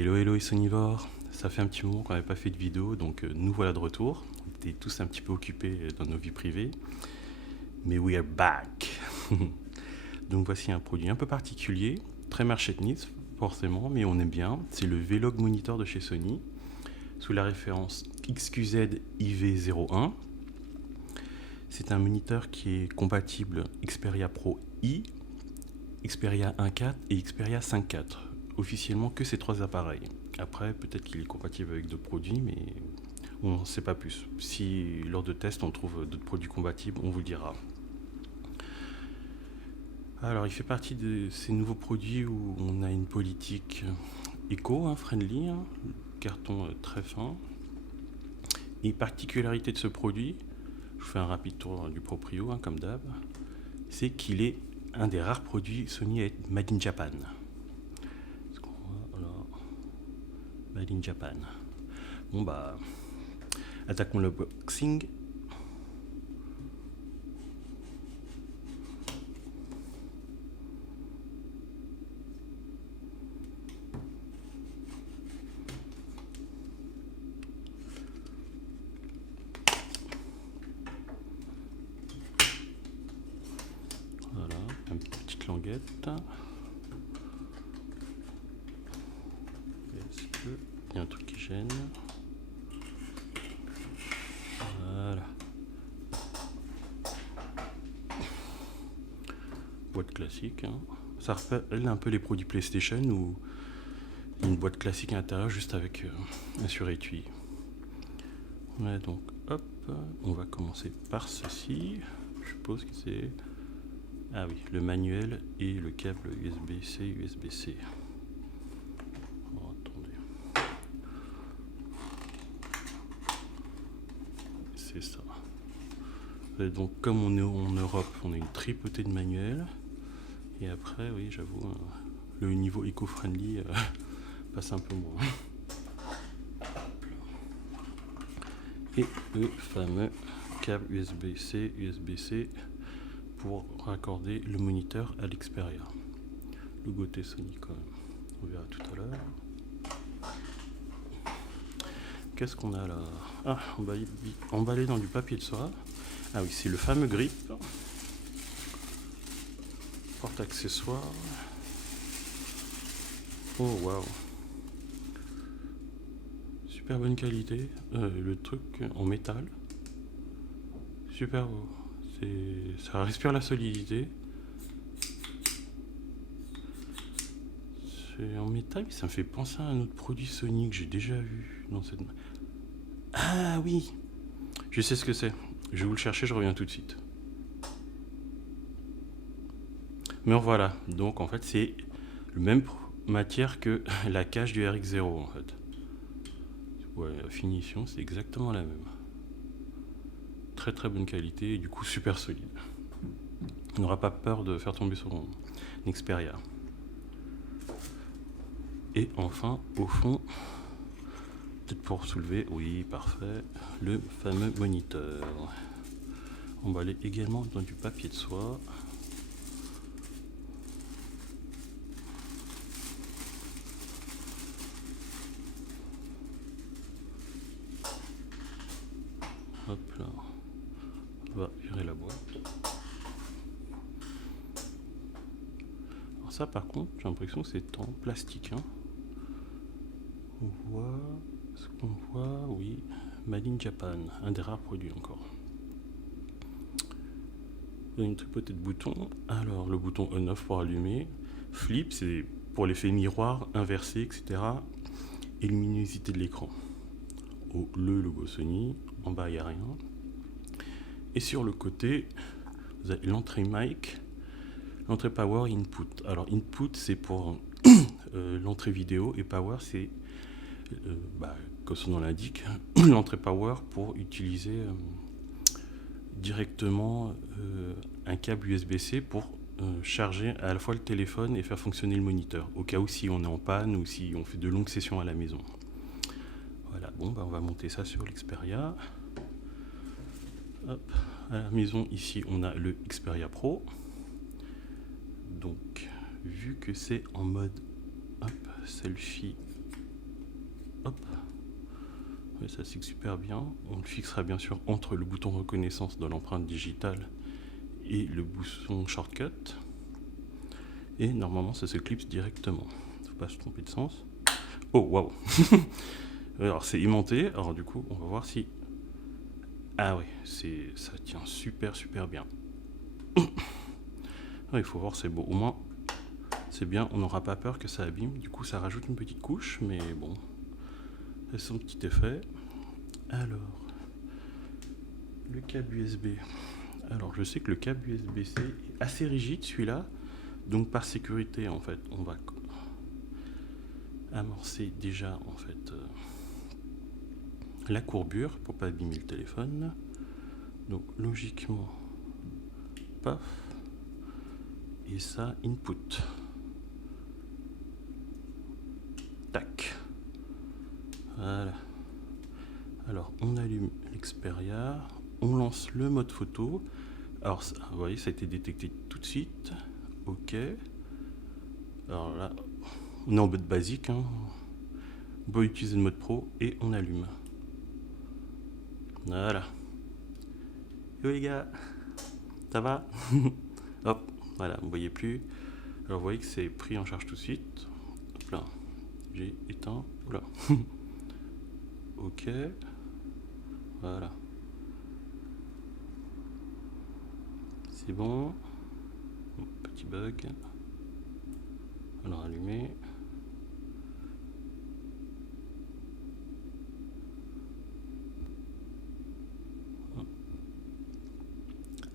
Hello hello les sonivores, ça fait un petit moment qu'on n'avait pas fait de vidéo, donc nous voilà de retour. On était tous un petit peu occupés dans nos vies privées, mais we are back. Donc voici un produit un peu particulier, très marché de niche forcément, mais on aime bien. C'est le V-Log Monitor de chez Sony, sous la référence XQZ IV01. C'est un moniteur qui est compatible Xperia Pro I, Xperia 1.4 et Xperia 5.4. Officiellement que ces trois appareils. Après, peut-être qu'il est compatible avec d'autres produits, mais on ne sait pas plus. Si lors de tests on trouve d'autres produits compatibles, on vous le dira. Alors, il fait partie de ces nouveaux produits où on a une politique éco, friendly, carton très fin. Et particularité de ce produit, je vous fais un rapide tour du proprio, comme d'hab, c'est qu'il est un des rares produits Sony à être made in Japan. Made in Japan. Bon bah, attaquons le boxing. Voilà, une petite languette. Est-ce qu'il y a un truc qui gêne? Voilà. Boîte classique. Ça rappelle un peu les produits PlayStation où une boîte classique à l'intérieur juste avec un surétui. Ouais, donc hop, on va commencer par ceci. Je suppose que c'est... Ah oui, le manuel et le câble USB-C, USB-C. Oh, attendez. C'est ça. Et donc comme on est en Europe, on a une tripotée de manuels. Et après, oui, j'avoue, le niveau éco-friendly passe un peu moins. Et le fameux câble USB-C, USB-C pour raccorder le moniteur à l'Xperia. Logoté Sony quand même. On verra tout à l'heure. Qu'est-ce qu'on a là? Ah, emballé dans du papier de soie. Ah oui, c'est le fameux grip. Porte-accessoires. Oh waouh. Super bonne qualité. Le truc en métal. Super beau. Ça respire la solidité. C'est en métal, ça me fait penser à un autre produit Sony que j'ai déjà vu dans cette... Ah oui, je sais ce que c'est. Je vais vous le chercher, je reviens tout de suite. Mais voilà, donc en fait c'est le même matière que la cage du RX0 en fait. Ouais, la finition c'est exactement la même. Très très bonne qualité et du coup super solide. On n'aura pas peur de faire tomber son Xperia. Et enfin, au fond, peut-être pour soulever, oui, parfait, le fameux moniteur. Emballé également dans du papier de soie. Hop là, on va virer la boîte. Alors ça par contre, j'ai l'impression que c'est en plastique. On voit, ce qu'on voit, oui, Made in Japan, un des rares produits encore. Il y a une tripotée de boutons. Alors le bouton on-off pour allumer, flip c'est pour l'effet miroir, inversé, etc. Et luminosité de l'écran. Le logo Sony, en bas il n'y a rien. Et sur le côté, vous avez l'entrée mic, l'entrée power, input. Alors input c'est pour l'entrée vidéo et power c'est, comme son nom l'indique, l'entrée power pour utiliser directement un câble USB-C pour charger à la fois le téléphone et faire fonctionner le moniteur, au cas où si on est en panne ou si on fait de longues sessions à la maison. Voilà, bon, on va monter ça sur l'Xperia. Hop, à la maison, ici, on a le Xperia Pro. Donc, vu que c'est en mode selfie hop. Ouais, ça fixe super bien. On le fixera bien sûr entre le bouton reconnaissance de l'empreinte digitale et le bouton shortcut. Et normalement ça se clipse directement. Faut pas se tromper de sens. Oh waouh. Alors c'est aimanté. Alors du coup on va voir si... Ah ouais, ça tient super bien. Il faut voir, c'est beau. Au moins c'est bien, on n'aura pas peur que ça abîme. Du coup ça rajoute une petite couche, mais bon, c'est son petit effet. Alors, le câble USB. Alors je sais que le câble USB-C est assez rigide celui-là. Donc par sécurité en fait on va amorcer déjà en fait la courbure pour pas abîmer le téléphone. Donc logiquement, paf, et ça input. Tac. Voilà. Alors on allume l'Xperia, on lance le mode photo. Alors ça, vous voyez, ça a été détecté tout de suite. Ok. Alors là, on est en mode basique, hein. On peut utiliser le mode pro et on allume. Voilà. Yo les gars, ça va? Hop, voilà, vous ne voyez plus. Alors vous voyez que c'est pris en charge tout de suite. Hop là, j'ai éteint. Oula. Ok. Voilà. C'est bon. Petit bug. Alors allumé.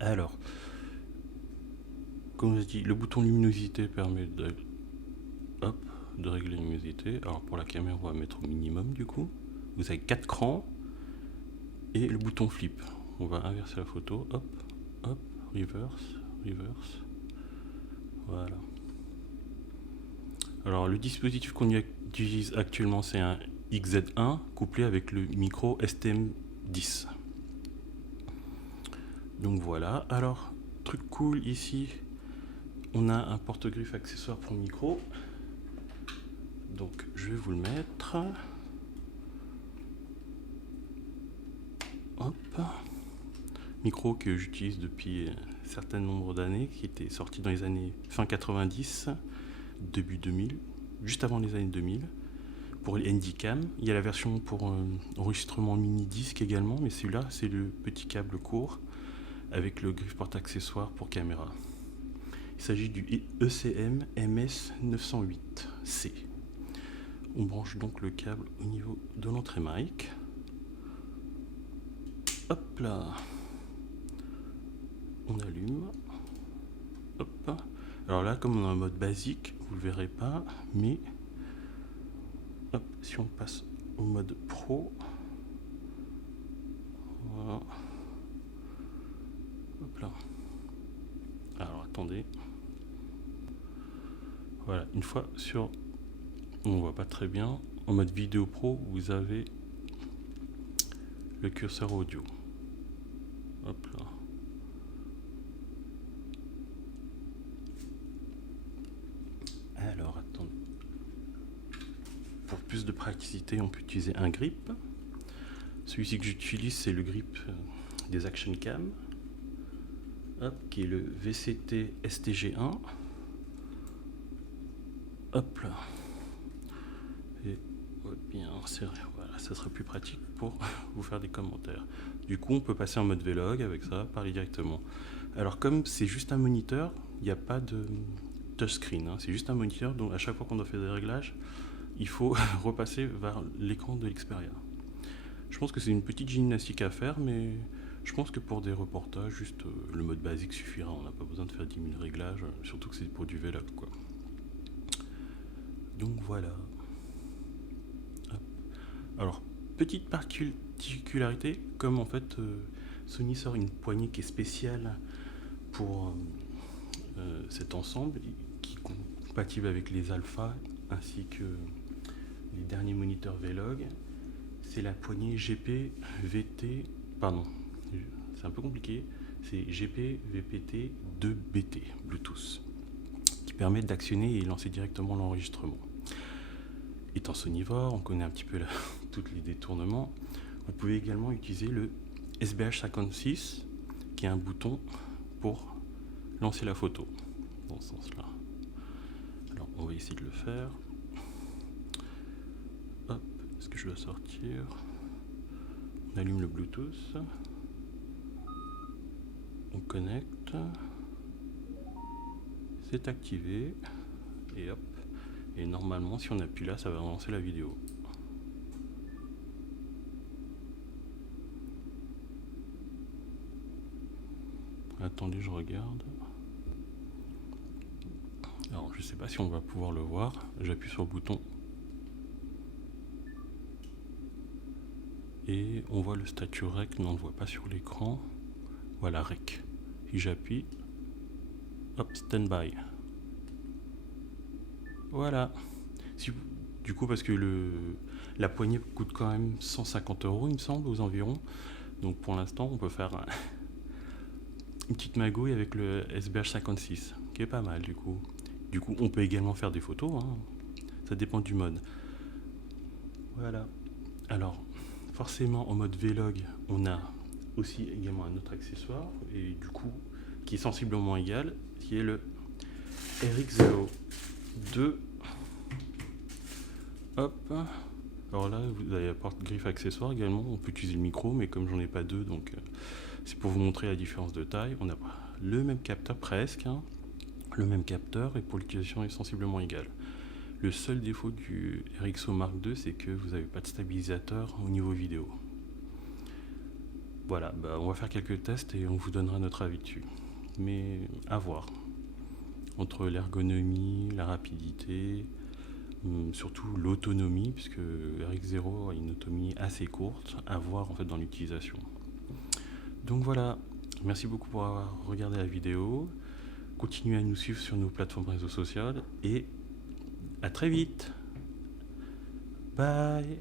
Alors, comme je dis, le bouton luminosité permet de, hop, de régler la luminosité. Alors pour la caméra, on va mettre au minimum du coup. Vous avez 4 crans et le bouton flip. On va inverser la photo. Hop, hop, reverse, reverse. Voilà. Alors le dispositif qu'on utilise actuellement, c'est un XZ1 couplé avec le micro STM10. Donc voilà. Alors, truc cool ici, on a un porte-griffe accessoire pour micro. Donc je vais vous le mettre. Hop. Micro que j'utilise depuis un certain nombre d'années, qui était sorti dans les années fin 90, début 2000, juste avant les années 2000. Pour les Handycam, il y a la version pour enregistrement mini-disque également, mais celui-là, c'est le petit câble court avec le griffe porte-accessoire pour caméra. Il s'agit du ECM MS908C. On branche donc le câble au niveau de l'entrée mic. Hop là. On allume. Hop. Alors là, comme on est en mode basique, vous ne le verrez pas, mais hop, si on passe au mode pro, voilà. Hop là. Alors attendez. Voilà, une fois sur, on voit pas très bien, en mode vidéo pro, vous avez le curseur audio. Hop là. Alors attendez. Pour plus de praticité, on peut utiliser un grip. Celui-ci que j'utilise, c'est le grip des Action Cam, hop, qui est le VCT STG1. Hop là. Et bien serré. Voilà, ça sera plus pratique pour vous faire des commentaires. Du coup, on peut passer en mode vlog avec ça, parler directement. Alors, comme c'est juste un moniteur, il n'y a pas de touchscreen, hein. C'est juste un moniteur, donc à chaque fois qu'on doit faire des réglages, il faut repasser vers l'écran de l'Xperia. Je pense que c'est une petite gymnastique à faire, mais je pense que pour des reportages, juste le mode basique suffira. On n'a pas besoin de faire 10 000 réglages, surtout que c'est pour du vlog, quoi. Donc voilà. Hop. Alors, petite particularité, comme en fait Sony sort une poignée qui est spéciale pour cet ensemble, qui est compatible avec les alphas ainsi que les derniers moniteurs Vlog. C'est la poignée GP-VT, pardon, c'est un peu compliqué, c'est GP-VPT2BT Bluetooth, qui permet d'actionner et lancer directement l'enregistrement. étant sonivore, on connaît un petit peu tous les détournements. Vous pouvez également utiliser le SBH56, qui est un bouton pour lancer la photo, dans ce sens-là. Alors, on va essayer de le faire. Hop, est-ce que je dois sortir? On allume le Bluetooth. On connecte. C'est activé. Et hop. Et normalement, si on appuie là, ça va lancer la vidéo. Attendez, je regarde. Alors, je sais pas si on va pouvoir le voir. J'appuie sur le bouton. Et on voit le statut REC, mais on ne le voit pas sur l'écran. Voilà, REC. Si j'appuie, hop, stand-by. Voilà. Du coup, parce que la poignée coûte quand même 150 €, il me semble, aux environs. Donc pour l'instant, on peut faire une petite magouille avec le SBH56, qui est pas mal du coup. Du coup, on peut également faire des photos, hein. Ça dépend du mode. Voilà. Alors, forcément, en mode vlog, on a aussi également un autre accessoire, et du coup, qui est sensiblement égal, qui est le RX02. Hop. Alors là, vous avez la porte-griffe accessoire également. On peut utiliser le micro, mais comme j'en ai pas deux, donc c'est pour vous montrer la différence de taille. On a le même capteur presque, hein, le même capteur, et pour l'utilisation est sensiblement égale. Le seul défaut du RXO Mark II, c'est que vous n'avez pas de stabilisateur au niveau vidéo. Voilà, on va faire quelques tests et on vous donnera notre avis dessus. Mais à voir. Entre l'ergonomie, la rapidité, surtout l'autonomie, puisque RX0 a une autonomie assez courte, à voir en fait dans l'utilisation. Donc voilà, merci beaucoup pour avoir regardé la vidéo. Continuez à nous suivre sur nos plateformes réseaux sociaux et à très vite. Bye.